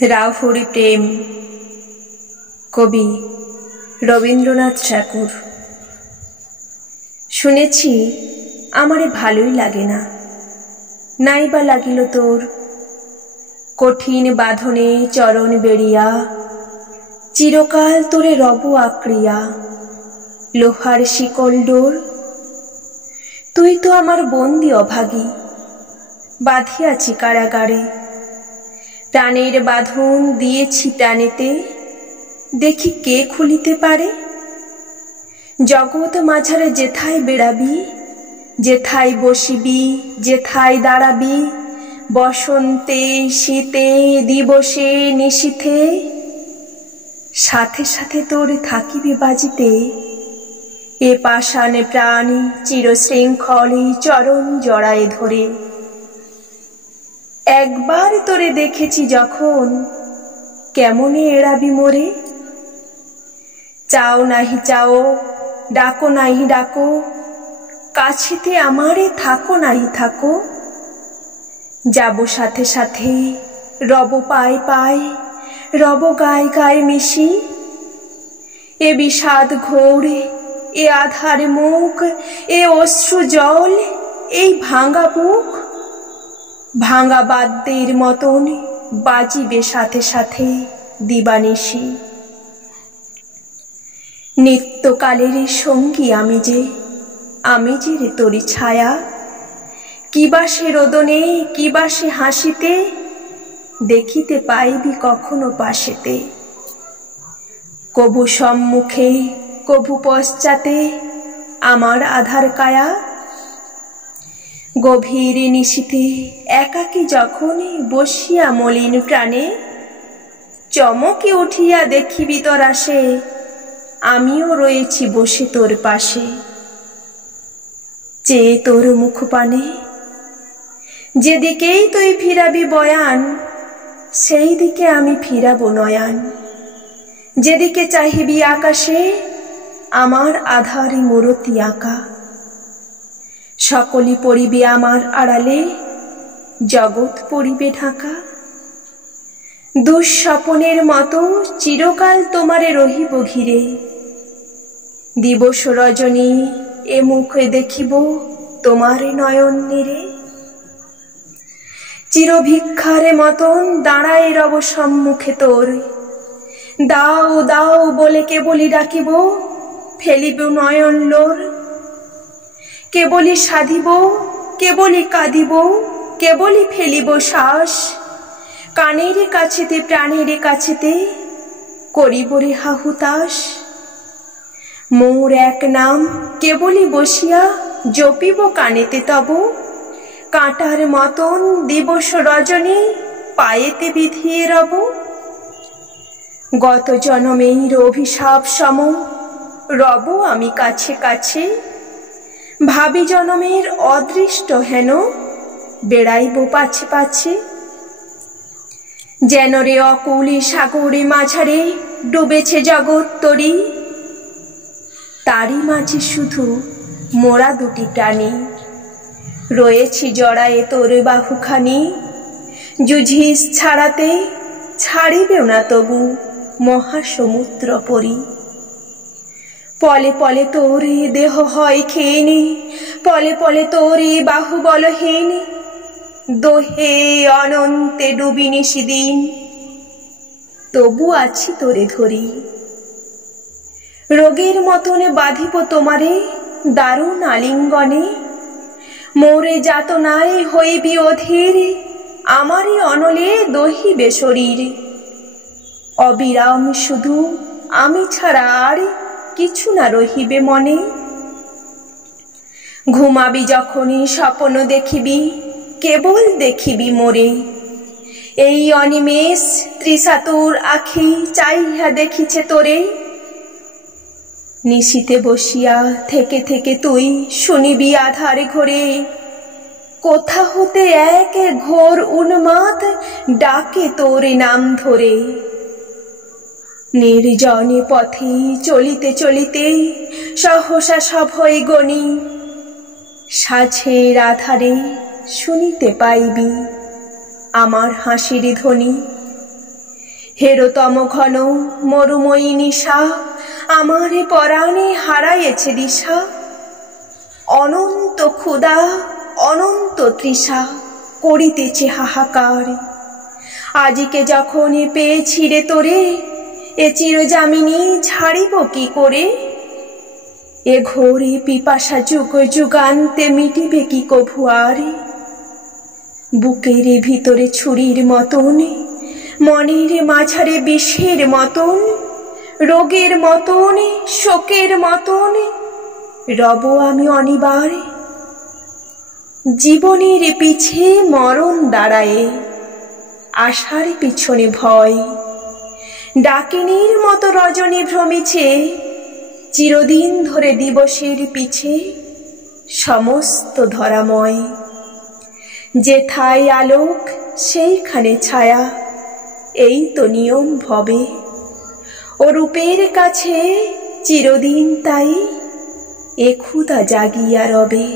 রাহুরি প্রেম। কবি রবীন্দ্রনাথ ঠাকুর। শুনেছি আমারে ভালোই লাগে না, নাই বা লাগিল তোর। কঠিন বাঁধনে চরণ বেড়িয়া চিরকাল তোরে রব আঁকড়িয়া, লোহার শিকল ডোর। তুই তো আমার বন্দি অভাগী, বাঁধিয়াছি কারাগারে। প্রাণের বাঁধন দিয়েছি টানেতে, দেখি কে খুলিতে পারে। জগৎ মাঝারে যেথায় বেড়াবি, যেথায় বসিবি, যেথায় দাঁড়াবি, বসন্তে শীতে দিবসে নিশীথে, সাথে সাথে তোর থাকিবে বাজিতে। এ পাষাণে প্রাণ চিরশৃঙ্খলে চরণ জড়ায়ে ধরে। একবার তোরে দেখেছি যখন, কেমনে এড়াবি মোরে। চাও নাহি চাও, ডাকো নাহি ডাকো, কাছেতে আমারে থাকো নাহি থাকো। যাব সাথে সাথে, রব পায় পায়, রব গায়ে গায়ে মিশি। এ বিষাদ ঘোর, এ আধার মুখ, এ অশ্রু জল, এই ভাঙা বুক, ভাঙা বাদ্যের মতন বাজিবে সাথে সাথে দিবানিশি। নিত্যকালের সঙ্গী আমি যে রে তোরি ছায়া। কিবা সে রোদনে, কিবা সে হাসিতে, দেখিতে পাইবি কখনো পাশেতে। কভু সম্মুখে, কভু পশ্চাতে আমার আধার কায়া। গভীর নিশীথে একাকী যখন বসিয়া মলিন প্রাণে, চমকে উঠিয়া দেখিবি তোর আসে, আমিও রয়েছি বসে তোর পাশে। চেয়ে তোর মুখপানে, যেদিকেই তুই ফিরাবি বয়ান, সেই দিকে আমি ফিরাবো নয়ান। যেদিকে চাহিবি আকাশে, আমার আধারে মূরতি আঁকা। সকলই পড়িবে আমার আড়ালে, জগৎ পড়িবে ঢাকা। দুঃস্বপনের মতো চিরকাল তোমারে রহিব ঘিরে। দিবস রজনী এ মুখে দেখিব তোমার নয়ন নীরে। চিরভিক্ষার মতন দাঁড়ায় রব সম্মুখে তোর। দাও দাও বলে কেবলি ডাকিব, ফেলিব নয়ন লোর। কেবলি সাধিব, কেবলি কাঁদিব, কেবলি ফেলিব শ্বাস। কানের কাছেতে প্রাণের কাছেতে করিব রে হাহুতাস। মোর এক নাম কেবলি বসিয়া জপিব কানেতে তব। কাঁটার মতন দিবস রজনী পায়েতে বিধিয়ে রব। গত জনমের অভিশাপ সম রব আমি কাছে কাছে। ভাবি জনমের অদৃষ্ট হেন বেড়াইব পাছে পাছে। যেন রে অকুলে সাগরে মাঝারে ডুবেছে জগৎ তরি। তারই মাঝে শুধু মোরা দুটি প্রাণী, রয়েছি জড়ায়ে তোর বাহুখানি। যুঝিস ছাড়াতে, ছাড়িবেও না তবু মহাসমুদ্র পরি। পলে পলে তোর দেহ হয় ক্ষীণ, পলে পলে তোর বাহু বলহীন। দোহে অনন্তে ডুবি নিশিদিন, তবু আছি তোরে ধরি। রোগের মতনে বাঁধিব তোমারে দারুণ আলিঙ্গনে। মোরে যাতনায় হইবি অধীর, আমারই অনলে দহিবে শরীর। অবিরাম শুধু আমি ছাড়া আর কিছু না রহিবে মনে। ঘুমাবি যখনই স্বপ্ন দেখিবি, কেবল দেখিবি মোরে। এই অনিমেষ ত্রিশাতুর আখি চাইয়া দেখিছে তোরে। নিশীতে বসিয়া থেকে থেকে তুই শুনিবি আধারে ঘরে। কোথা হতে এক ঘোর উন্মাদ ডাকে তোর নাম ধরে। নির্জনে পথে চলিতে চলিতে সহসা সভয় গণি। সাঝের আধারে শুনিতে পাইবি আমার হাসির ধ্বনি। হেরতম ঘন মরুময়ী নিশা আমার পরাণে হারাইছে দিশা। অনন্ত ক্ষুধা অনন্ত তৃষা করিতেছে হাহাকার। আজিকে যখন পেয়েছি রে তোরে, এ চিরজামিনী ছাড়িব কি করে? এ ঘোরে পিপাসা যুগ যুগান্তে মিটিবে কি কভু আর? বুকের ভিতরে ছুরির মতন, মনের মাঝারে বিষের মতন, রোগের মতন শোকের মতন রব আমি অনিবার। জীবনের পিছে মরণ দাঁড়ায়, আশার পিছনে ভয়। ডাকিনীর মতো রজনী ভ্রমিছে, চিরদিন ধরে দিবসের পিছে সমস্ত ধরাময়। যেথায় আলোক সেইখানে ছায়া, এই তো নিয়ম ভবে। ও রূপের কাছে চিরদিন তাই এ ক্ষুধা জাগিয়া রবে।